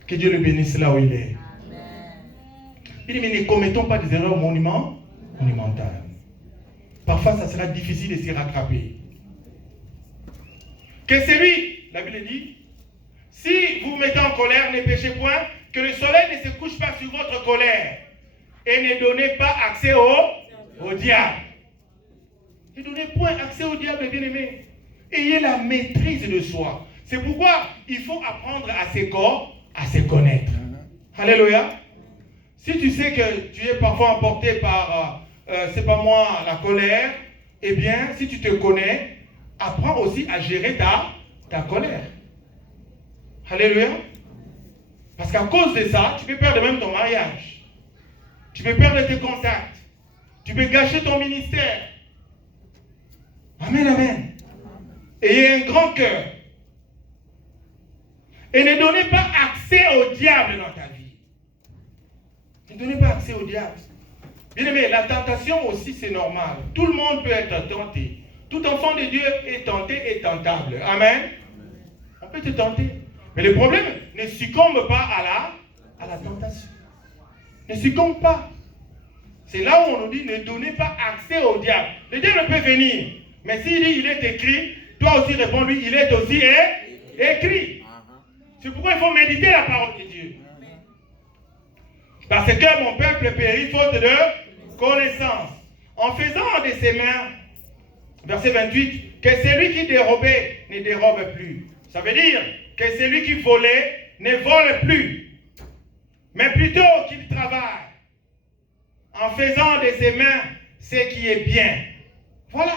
Que Dieu le bénisse là où il est. Il dit, mais ne commettons pas des erreurs monumentales. Parfois, ça sera difficile de s'y rattraper. Que celui, la Bible dit, si vous vous mettez en colère, ne péchez point, que le soleil ne se couche pas sur votre colère. Et ne donnez pas accès au diable. Ne donnez point accès au diable, bien-aimé. Ayez la maîtrise de soi. C'est pourquoi il faut apprendre à se connaître. Alléluia. Si tu sais que tu es parfois emporté par, c'est pas moi, la colère, eh bien, si tu te connais, apprends aussi à gérer ta colère. Alléluia. Parce qu'à cause de ça, tu peux perdre même ton mariage. Tu peux perdre tes contacts. Tu peux gâcher ton ministère. Amen, amen. Ayez un grand cœur. Et ne donnez pas accès au diable dans ta vie. Ne donnez pas accès au diable. Bien aimé, la tentation aussi, c'est normal. Tout le monde peut être tenté. Tout enfant de Dieu est tenté et tentable. Amen. On peut te tenter. Mais le problème, ne succombe pas à la tentation. Ne succombe pas. C'est là où on nous dit, ne donnez pas accès au diable. Le diable peut venir. Mais s'il dit, il est écrit, toi aussi réponds-lui, il est aussi écrit. C'est pourquoi il faut méditer la parole de Dieu. Parce que mon peuple périt faute de connaissance. En faisant de ses mains, verset 28, que celui qui dérobait ne dérobe plus. Ça veut dire que celui qui volait ne vole plus, mais plutôt qu'il travaille en faisant de ses mains ce qui est bien. Voilà.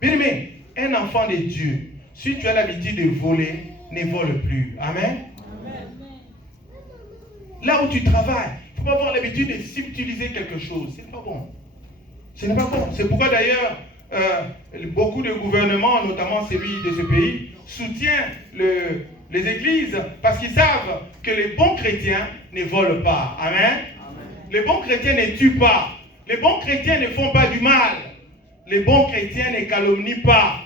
Bien aimé, un enfant de Dieu, si tu as l'habitude de voler, ne vole plus. Amen. Amen. Là où tu travailles, il ne faut pas avoir l'habitude de subtiliser quelque chose. Ce n'est pas bon. Ce n'est pas bon. C'est pourquoi d'ailleurs, beaucoup de gouvernements, notamment celui de ce pays, soutient les églises parce qu'ils savent que les bons chrétiens ne volent pas. Amen. Amen. Les bons chrétiens ne tuent pas. Les bons chrétiens ne font pas du mal. Les bons chrétiens ne calomnient pas.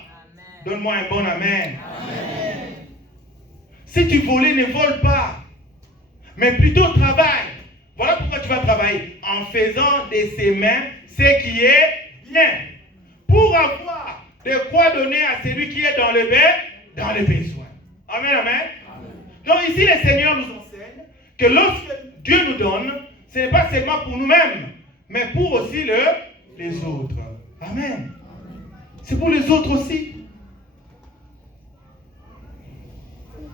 Donne-moi un bon amen. Amen. Si tu volais, ne vole pas. Mais plutôt travaille. Voilà pourquoi tu vas travailler. En faisant de ses mains ce qui est bien. Pour avoir de quoi donner à celui qui est dans le besoin. Amen, amen. Amen. Donc ici, le Seigneur nous enseigne que lorsque Dieu nous donne, ce n'est pas seulement pour nous-mêmes, mais pour aussi les autres. Amen. C'est pour les autres aussi.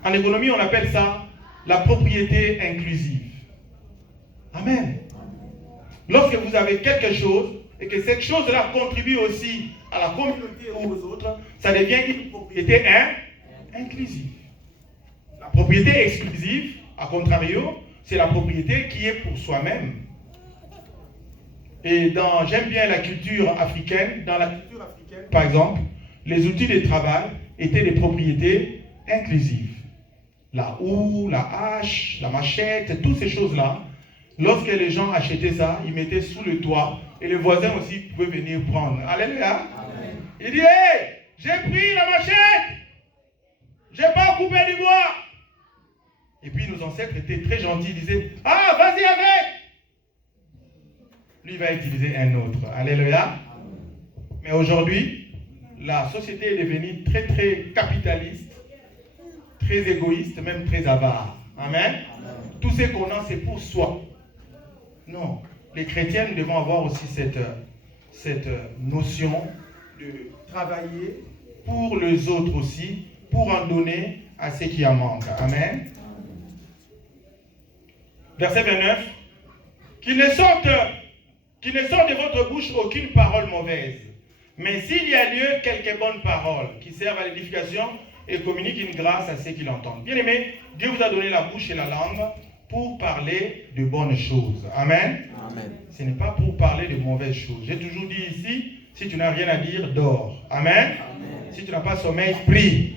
En économie, on appelle ça la propriété inclusive. Amen. Lorsque vous avez quelque chose et que cette chose-là contribue aussi à la communauté ou aux autres, ça devient une propriété inclusive. La propriété exclusive, à contrario, c'est la propriété qui est pour soi-même. Et j'aime bien la culture africaine. Dans la culture africaine, par exemple, les outils de travail étaient des propriétés inclusives. La houe, la hache, la machette, toutes ces choses-là, lorsque les gens achetaient ça, ils mettaient sous le toit et les voisins aussi pouvaient venir prendre. Alléluia. Amen. Il dit, hey, j'ai pris la machette, j'ai pas coupé du bois. Et puis nos ancêtres étaient très gentils, ils disaient, ah, vas-y avec. Lui, il va utiliser un autre. Alléluia. Amen. Mais aujourd'hui, la société est devenue très, très capitaliste, très égoïste, même très avare. Amen. Amen. Tout ce qu'on a, c'est pour soi. Non. Les chrétiens, nous devons avoir aussi cette notion de travailler pour les autres aussi, pour en donner à ceux qui en manquent. Amen. Verset 29. Qu'il ne sorte de votre bouche aucune parole mauvaise, mais s'il y a lieu, quelques bonnes paroles qui servent à l'édification et communiquent une grâce à ceux qui l'entendent. Bien aimé, Dieu vous a donné la bouche et la langue pour parler de bonnes choses. Amen. Amen. Ce n'est pas pour parler de mauvaises choses. J'ai toujours dit ici, si tu n'as rien à dire, dors. Amen. Amen. Si tu n'as pas sommeil, prie.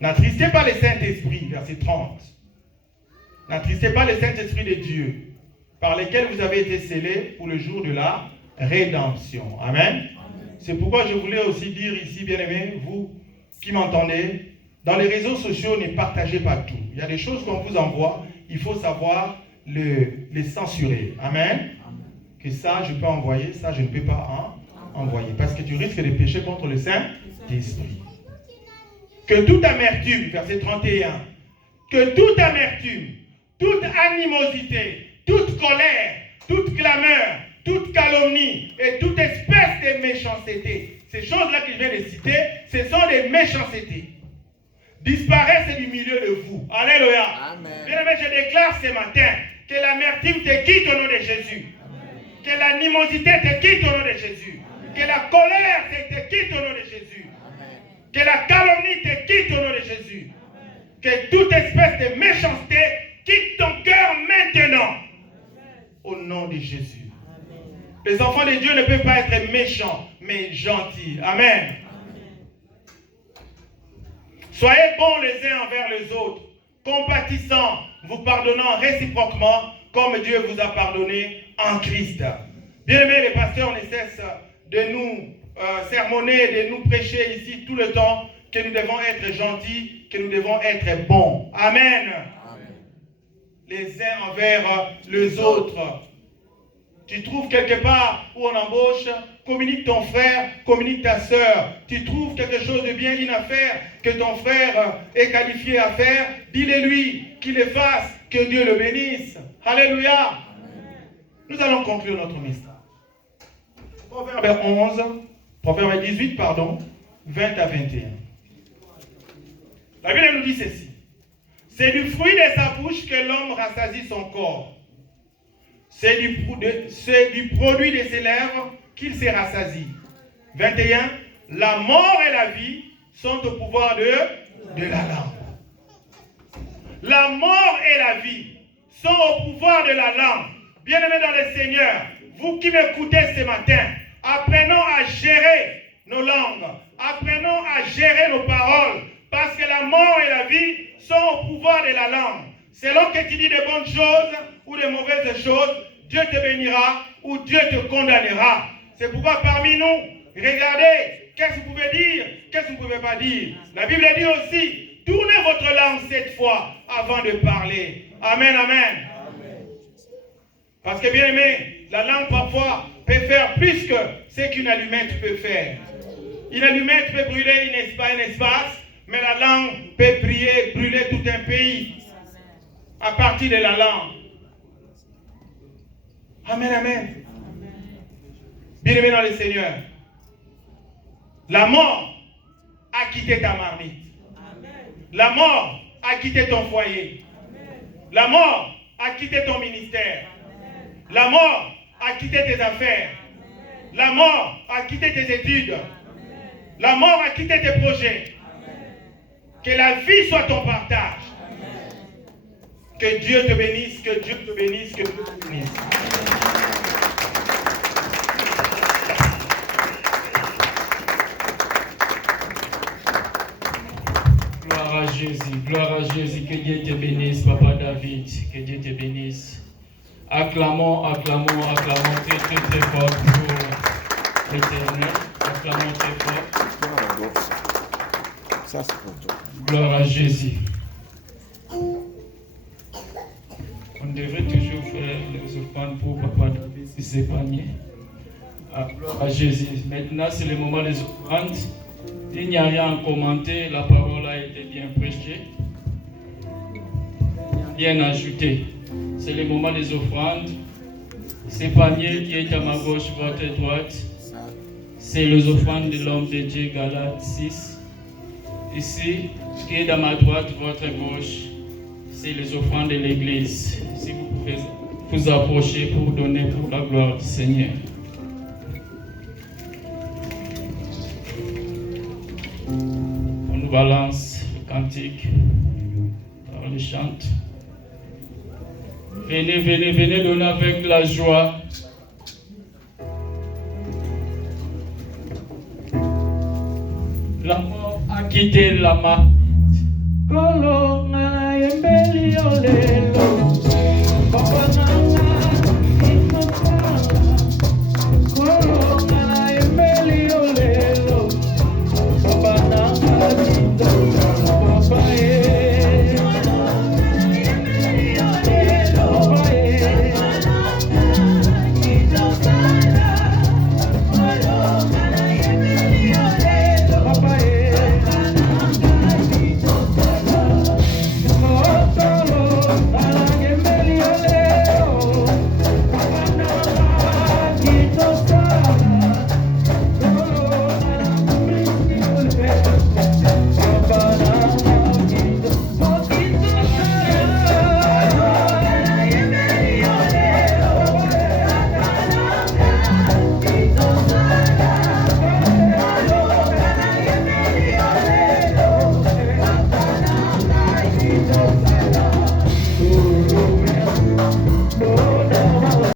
N'attristez pas le Saint-Esprit, verset 30. N'attristez pas le Saint-Esprit de Dieu, par lequel vous avez été scellés pour le jour de la rédemption. Amen. Amen. C'est pourquoi je voulais aussi dire ici, bien-aimés, vous qui m'entendez, dans les réseaux sociaux, ne partagez pas tout. Il y a des choses qu'on vous envoie, il faut savoir les censurer. Amen. Que ça, je peux envoyer, ça, je ne peux pas envoyer. Parce que tu risques de pécher contre le Saint-Esprit. Que toute amertume, verset 31, que toute amertume, toute animosité, toute colère, toute clameur, toute calomnie et toute espèce de méchanceté, ces choses-là que je viens de citer, ce sont des méchancetés, disparaissent du milieu de vous. Alléluia. Bien-aimé, je déclare ce matin que l'amertume te quitte au nom de Jésus. Amen. Que l'animosité te quitte au nom de Jésus. Amen. Que la colère te quitte au nom de Jésus. Amen. Que la calomnie te quitte au nom de Jésus. Amen. Que toute espèce de méchanceté quitte ton cœur maintenant. Amen. Au nom de Jésus. Amen. Les enfants de Dieu ne peuvent pas être méchants, mais gentils. Amen. Soyez bons les uns envers les autres, compatissants, vous pardonnant réciproquement, comme Dieu vous a pardonné en Christ. Bien-aimés, les pasteurs ne cessent de nous sermonner, de nous prêcher ici tout le temps, que nous devons être gentils, que nous devons être bons. Amen. Amen. Les uns envers les autres. Tu trouves quelque part où on embauche, communique ton frère, communique ta soeur. Tu trouves quelque chose de bien, une affaire que ton frère est qualifié à faire, dis-le lui, qu'il le fasse, que Dieu le bénisse. Alléluia. Amen. Nous allons conclure notre message. Proverbe 18, 20 à 21. La Bible nous dit ceci. C'est du fruit de sa bouche que l'homme rassasie son corps. C'est du produit de ses lèvres qu'il se rassasie. 21. La mort et la vie sont au pouvoir de la langue. La mort et la vie sont au pouvoir de la langue. Bien-aimés dans le Seigneur, vous qui m'écoutez ce matin, apprenons à gérer nos langues. Apprenons à gérer nos paroles. que la mort et la vie sont au pouvoir de la langue. Selon que tu dis de bonnes choses ou de mauvaises choses, Dieu te bénira ou Dieu te condamnera. C'est pourquoi parmi nous, regardez, qu'est-ce que vous pouvez dire, qu'est-ce que vous ne pouvez pas dire. La Bible dit aussi, tournez votre langue 7 fois avant de parler. Amen, amen. Parce que bien aimé, la langue parfois peut faire plus que ce qu'une allumette peut faire. Une allumette peut brûler un espace, mais la langue peut brûler tout un pays à partir de la langue. Amen, amen. Bien aimé dans le Seigneur, la mort a quitté ta marmite. La mort a quitté ton foyer. La mort a quitté ton ministère. La mort a quitté tes affaires. La mort a quitté tes études. La mort a quitté tes projets. Que la vie soit ton partage. Que Dieu te bénisse, que Dieu te bénisse, que Dieu te bénisse. Gloire à Jésus, que Dieu te bénisse, Papa David, que Dieu te bénisse. Acclamons, acclamons, acclamons très très très fort pour l'Éternel. Acclamons très fort. Ça, c'est pour toi. Gloire à Jésus. On devrait toujours faire les offrandes pour Papa David si c'est pas mieux. Gloire à Jésus. Maintenant, c'est le moment des offrandes. Il n'y a rien à commenter, la parole a été bien prêchée. Rien ajouté. C'est le moment des offrandes. C'est panier qui est à ma gauche, votre droite. C'est les offrandes de l'homme de Dieu, Galates 6. Ici, ce qui est à ma droite, votre gauche, c'est les offrandes de l'Église. Si vous pouvez vous approcher pour donner pour la gloire du Seigneur. On nous balance le cantique par les chantes. Venez, venez, venez donner avec la joie. La mort a quitté la main.